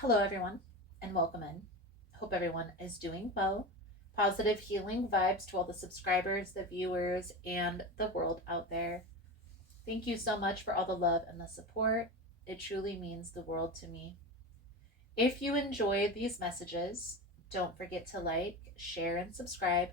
Hello, everyone, and welcome in. Hope everyone is doing well. Positive healing vibes to all the subscribers, the viewers, and the world out there. Thank you so much for all the love and the support. It truly means the world to me. If you enjoyed these messages, don't forget to like, share, and subscribe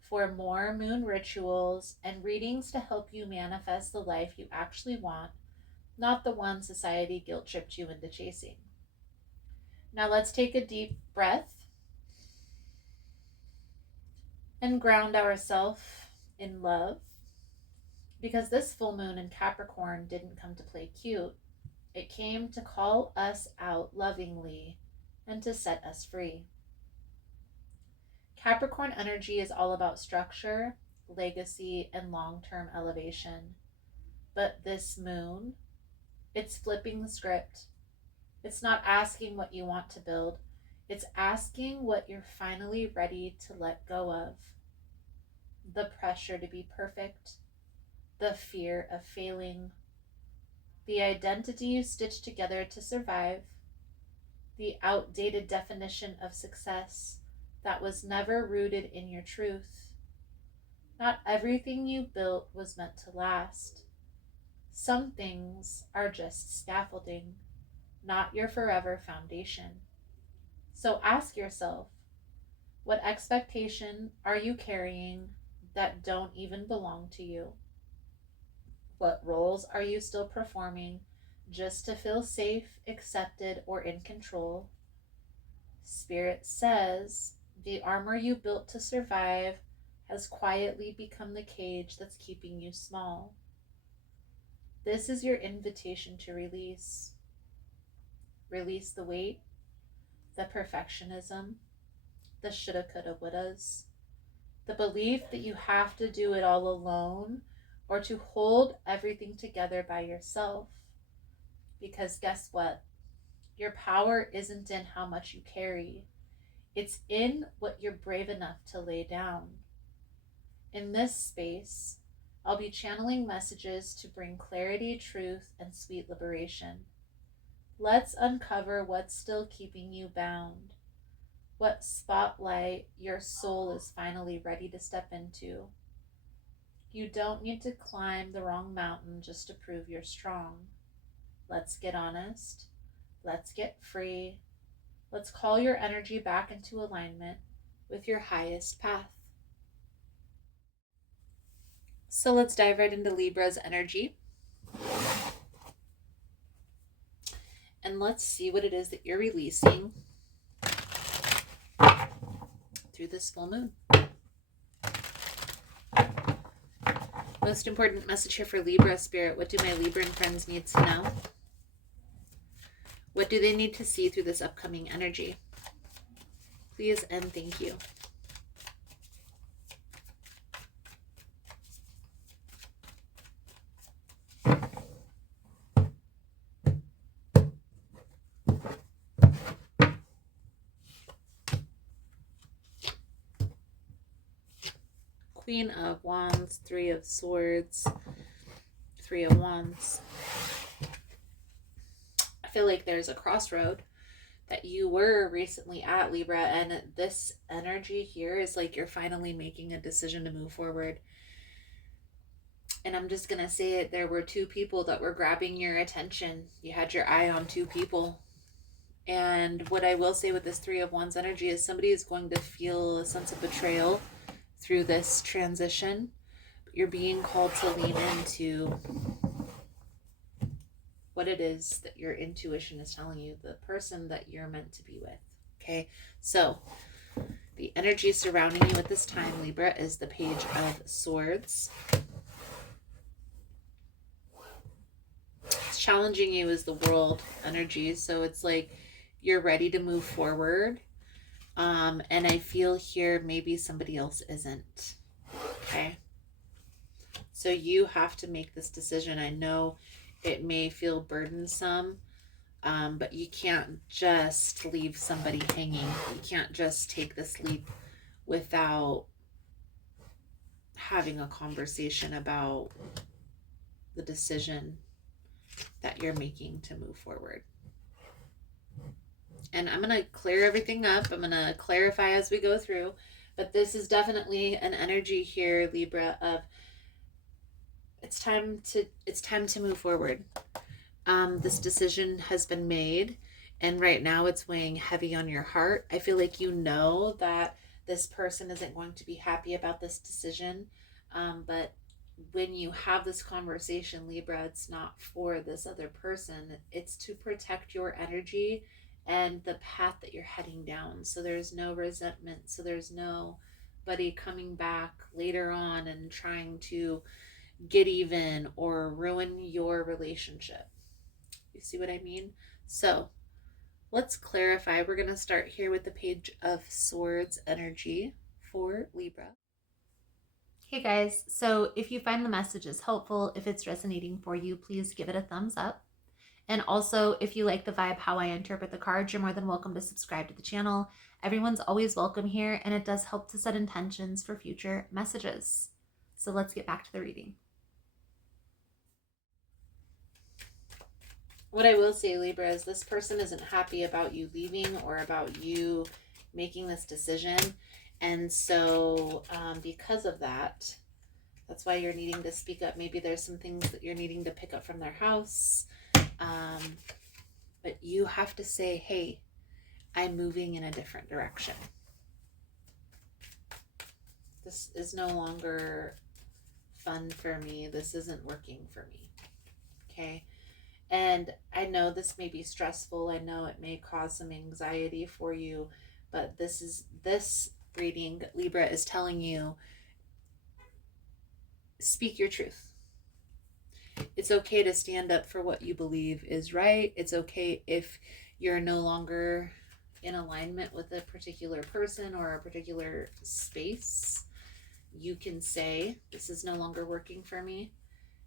for more moon rituals and readings to help you manifest the life you actually want, not the one society guilt tripped you into chasing. Now let's take a deep breath and ground ourselves in love, because this full moon in Capricorn didn't come to play cute. It came to call us out lovingly and to set us free. Capricorn energy is all about structure, legacy, and long-term elevation. But this moon, it's flipping the script. It's not asking what you want to build. It's asking what you're finally ready to let go of. The pressure to be perfect, the fear of failing, the identity you stitch together to survive, the outdated definition of success that was never rooted in your truth. Not everything you built was meant to last. Some things are just scaffolding, not your forever foundation. So ask yourself, what expectation are you carrying that don't even belong to you? What roles are you still performing just to feel safe, accepted, or in control? Spirit says the armor you built to survive has quietly become the cage that's keeping you small. This is your invitation to release. Release the weight, the perfectionism, the shoulda, coulda, wouldas, the belief that you have to do it all alone or to hold everything together by yourself. Because guess what? Your power isn't in how much you carry, it's in what you're brave enough to lay down. In this space, I'll be channeling messages to bring clarity, truth, and sweet liberation. Let's uncover what's still keeping you bound, what spotlight your soul is finally ready to step into. You don't need to climb the wrong mountain just to prove you're strong. Let's get honest. Let's get free. Let's call your energy back into alignment with your highest path. So let's dive right into Libra's energy. And let's see what it is that you're releasing through this full moon. Most important message here for Libra Spirit. What do my Libran friends need to know? What do they need to see through this upcoming energy? Please and thank you. Queen of Wands, Three of Swords, Three of Wands. I feel like there's a crossroad that you were recently at, Libra, and this energy here is like you're finally making a decision to move forward. And I'm just gonna say it, there were two people that were grabbing your attention. You had your eye on two people. And what I will say with this Three of Wands energy is somebody is going to feel a sense of betrayal through this transition. You're being called to lean into what it is that your intuition is telling you, the person that you're meant to be with. Okay, so the energy surrounding you at this time, Libra, is the Page of Swords. It's challenging you as the world energy, so it's like you're ready to move forward. And I feel here maybe somebody else isn't. Okay. So you have to make this decision. I know it may feel burdensome, but you can't just leave somebody hanging. You can't just take this leap without having a conversation about the decision that you're making to move forward. And I'm going to clear everything up. I'm going to clarify as we go through. But this is definitely an energy here, Libra, of it's time to move forward. This decision has been made, and right now it's weighing heavy on your heart. I feel like you know that this person isn't going to be happy about this decision, but when you have this conversation, Libra, it's not for this other person. It's to protect your energy and the path that you're heading down. So there's no resentment. So there's nobody coming back later on and trying to get even or ruin your relationship. You see what I mean? So let's clarify. We're going to start here with the Page of Swords energy for Libra. Hey guys, so if you find the messages helpful, if it's resonating for you, please give it a thumbs up. And also, if you like the vibe, how I interpret the cards, you're more than welcome to subscribe to the channel. Everyone's always welcome here, and it does help to set intentions for future messages. So let's get back to the reading. What I will say, Libra, is this person isn't happy about you leaving or about you making this decision. And so because of that, that's why you're needing to speak up. Maybe there's some things that you're needing to pick up from their house. But you have to say, hey, I'm moving in a different direction. This is no longer fun for me. This isn't working for me. Okay. And I know this may be stressful. I know it may cause some anxiety for you, but this reading, Libra, is telling you, speak your truth. It's okay to stand up for what you believe is right. It's okay if you're no longer in alignment with a particular person or a particular space. You can say, this is no longer working for me.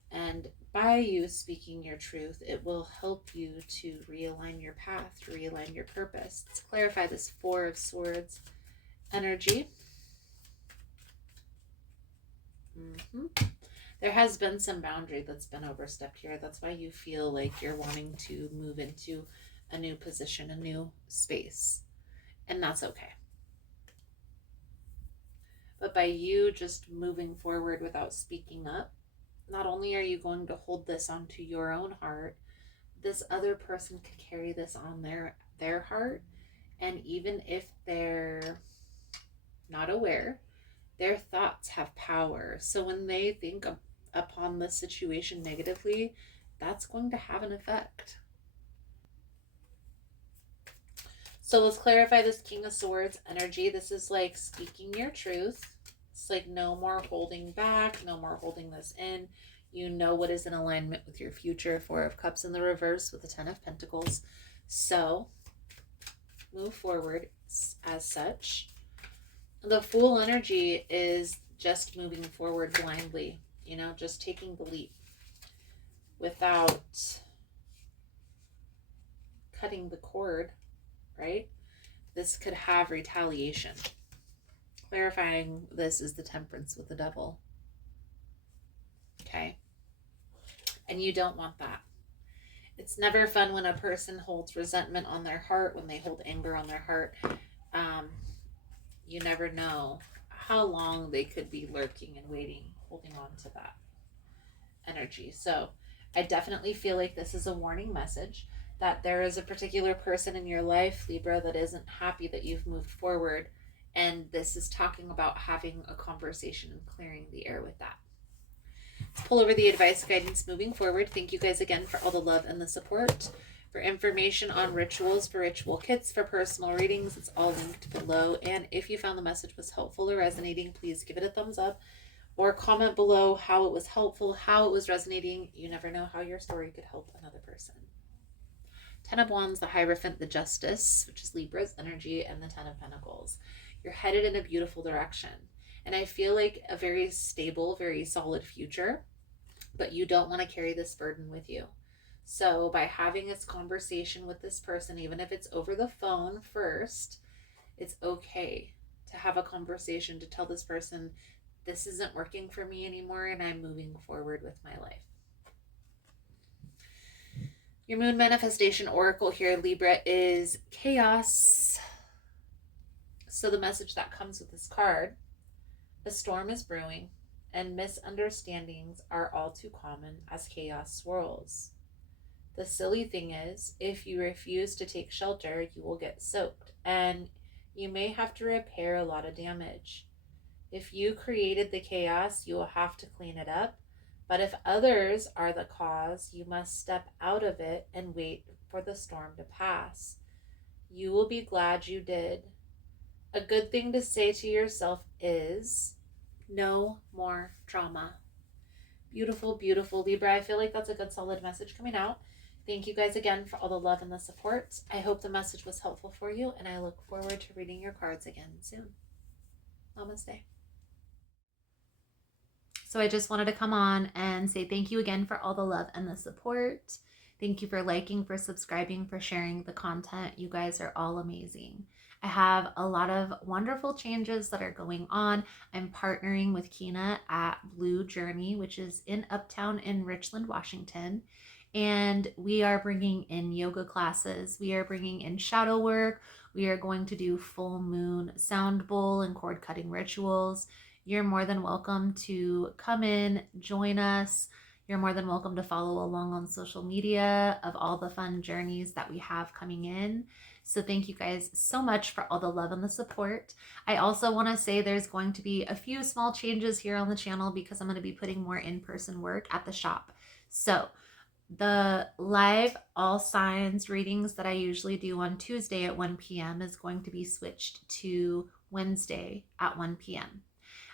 And by you speaking your truth, it will help you to realign your path, to realign your purpose. Let's clarify this Four of Swords energy. There has been some boundary that's been overstepped here. That's why you feel like you're wanting to move into a new position, a new space. And that's okay. But by you just moving forward without speaking up, not only are you going to hold this onto your own heart, this other person could carry this on their heart. And even if they're not aware, their thoughts have power. So when they think upon the situation negatively, that's going to have an effect. So let's clarify this King of Swords energy. This is like speaking your truth. It's like no more holding back, no more holding this in. You know what is in alignment with your future. Four of Cups in the reverse with the Ten of Pentacles. So move forward as such. The Fool energy is just moving forward blindly, just taking the leap without cutting the cord, right? This could have retaliation. Clarifying this is the Temperance with the Devil. Okay. And you don't want that. It's never fun when a person holds resentment on their heart, when they hold anger on their heart. You never know how long they could be lurking and waiting, holding on to that energy. So I definitely feel like this is a warning message that there is a particular person in your life, Libra, that isn't happy that you've moved forward. And this is talking about having a conversation and clearing the air with that. Let's pull over the advice guidance moving forward. Thank you guys again for all the love and the support. For information on rituals, for ritual kits, for personal readings, it's all linked below. And if you found the message was helpful or resonating, please give it a thumbs up or comment below how it was helpful, how it was resonating. You never know how your story could help another person. Ten of Wands, the Hierophant, the Justice, which is Libra's energy, and the Ten of Pentacles. You're headed in a beautiful direction. And I feel like a very stable, very solid future, but you don't want to carry this burden with you. So by having this conversation with this person, even if it's over the phone first, it's okay to have a conversation to tell this person, this isn't working for me anymore and I'm moving forward with my life. Your moon manifestation oracle here, Libra, is chaos. So the message that comes with this card: a storm is brewing, and misunderstandings are all too common as chaos swirls. The silly thing is, if you refuse to take shelter, you will get soaked, and you may have to repair a lot of damage. If you created the chaos, you will have to clean it up. But if others are the cause, you must step out of it and wait for the storm to pass. You will be glad you did. A good thing to say to yourself is no more drama. Beautiful, beautiful Libra. I feel like that's a good solid message coming out. Thank you guys again for all the love and the support. I hope the message was helpful for you, and I look forward to reading your cards again soon. Namaste. So I just wanted to come on and say thank you again for all the love and the support. Thank you for liking, for subscribing, for sharing the content. You guys are all amazing. I have a lot of wonderful changes that are going on. I'm partnering with Kina at Blue Journey, which is in Uptown in Richland, Washington. And we are bringing in yoga classes. We are bringing in shadow work. We are going to do full moon sound bowl and cord cutting rituals. You're more than welcome to come in, join us. You're more than welcome to follow along on social media of all the fun journeys that we have coming in. So thank you guys so much for all the love and the support. I also want to say there's going to be a few small changes here on the channel because I'm going to be putting more in-person work at the shop. So the live all signs readings that I usually do on Tuesday at 1 p.m. is going to be switched to Wednesday at 1 p.m.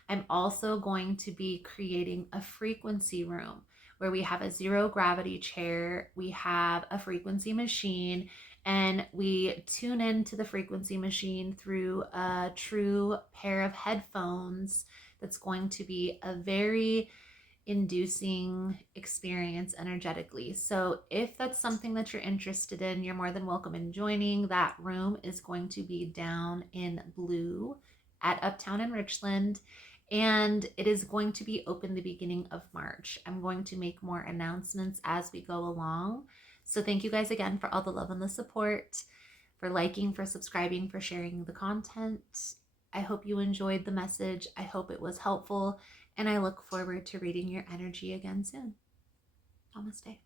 I'm also going to be creating a frequency room where we have a zero gravity chair, we have a frequency machine, and we tune into the frequency machine through a true pair of headphones. That's going to be a very inducing experience energetically. So if that's something that you're interested in, you're more than welcome in joining. That room is going to be down in Blue at Uptown in Richland, and it is going to be open the beginning of March. I'm going to make more announcements as we go along. So thank you guys again for all the love and the support, for liking, for subscribing, for sharing the content. I hope you enjoyed the message. I hope it was helpful, and I look forward to reading your energy again soon. Namaste.